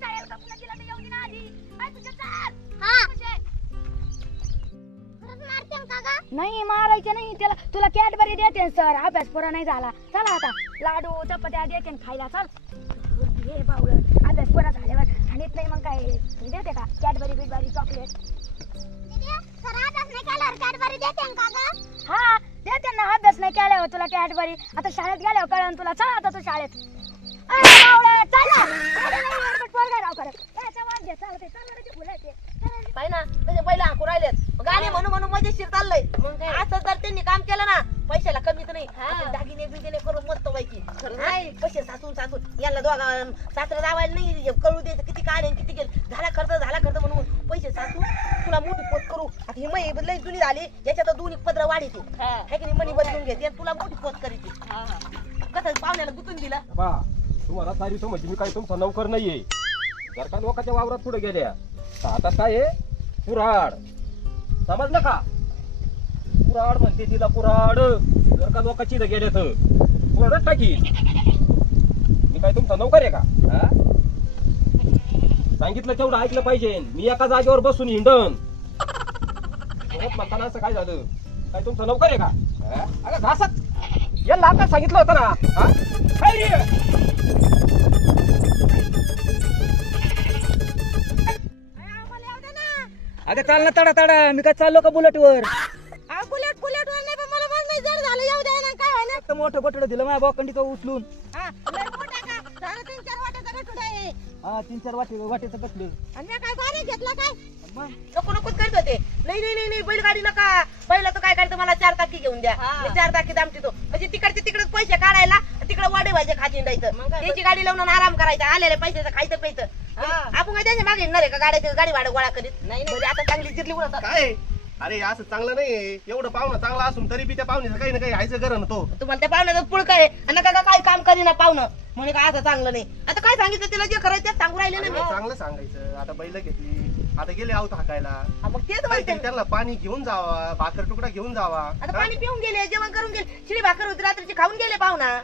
शाळेला पुन्हा तिला तर येऊ दे ना आधी. काय तुझ्या चाल. नाही मारायचे नाही त्याला. तुला कॅडबरी देते सर. अभ्यास पुरा नाही झाला. चला आता लाडू चपात्या देते खायला. चल हे बावळ अभ्यास पुरा झाल्यावर सांगित नाही मग काय देते का कॅडबरी बिडबरी चॉकलेट. हा देते ना. अभ्यास नाही केल्यावर तुला कॅडबरी. आता शाळेत गेल्यावर कळण तुला. चला आता तू शाळेत. ना तसे बैल हाकू राहिलेत गाणे म्हणून म्हणून मजेशीर चाललंय. असं जर त्यांनी काम केलं ना पैशाला कमीच नाही. दागिने बिगिने करून मस्त पैकी नाही पैसे साचून साचून याला दोघा सासरा जावायला नाही कळू द्यायचं किती काय किती केलं. झाला खर्च म्हणून पैसे साचून तुला मोठी पोत करू. आता ही मही लई जुनी झाली. याच्यात दोन्ही पदर वाढीते है की नाही. मनी बदलून घेते तुला मोठी पोत करीते. कसं पाहुण्याला गुतून दिला बा तुम्हाला सारी तो म्हणजे मी काय तुमचा नौकर नाहीये. जर का लोकांच्या वावरात पुढे गेल्या तर आता काय आहे कुऱ्हाड समजलं का. कुऱ्हाड म्हणते तिला कुऱ्हाड. जर का लोकांची गेल्या तर कुऱ्हाडच टाकी. मी काय तुमचा नौकर आहे का. सांगितलं तेवढं ऐकलं पाहिजे. मी एका जागेवर बसून हिंडन म्हणताना असं काय झालं. काय तुमचा नौकर आहे का. अगं घासत याला आता सांगितलं होतं ना. अगं चाल ना तडा तडा. मी काय चाललो का बुलेटवर. बुलेट वर नाही पण मला मन नाही जर झालं येऊ द्या ना काय व्हायला. तर मोठं बटड दिलं माझ्या बॉकंडी तो उचलून. हा लय मोठा का झालं 3-4 वाटाचा गठुडा आहे. हा 3-4 वाटेचं बसलं. आणि मी काय बारी घेतला काय मग नकोच करत होते. नाही बैलगाडी नका. पहिलं तर काय करायचं मला 4 टाकी घेऊन द्या. 4 टाकी दामती तो म्हणजे तिकडचे तिकडेच पैसे काढायला तिकडे वाडे व्हायचे खाची द्यायचं. त्याची गाडी लावून आराम करायचा. आलेल्या पैशाचं खायचं पैसे आपण काय त्याच्या मागे येणार आहे का गाड्याची गाडी भाडं गोळा करीत नाही. आता चांगली जिरली उडत काय अरे असं चांगलं नाही. एवढं पाहुणं चांगला असून तरी बी त्या पाहुण्याचं काही ना काही हायचं गरज तो. तुम्हाला त्या पाहुण्याचं पुळक आहे आणि का काय काम करीना पाहुणं म्हणे का असं चांगलं नाही. आता काय सांगितलं तिला जे करायचं ते सांगू राहिले ना मी. चांगलं सांगायचं. आता बैल घेतली आता गेले आहोत हाकायला. मग तेच म्हणते काहीतरी त्यांना पाणी घेऊन जावा भाकर तुकडा घेऊन जावा. आता पाणी पिऊन गेले जेवण करून गेले शिळी भाकर होती रात्रीची खाऊन गेले पाहुणा.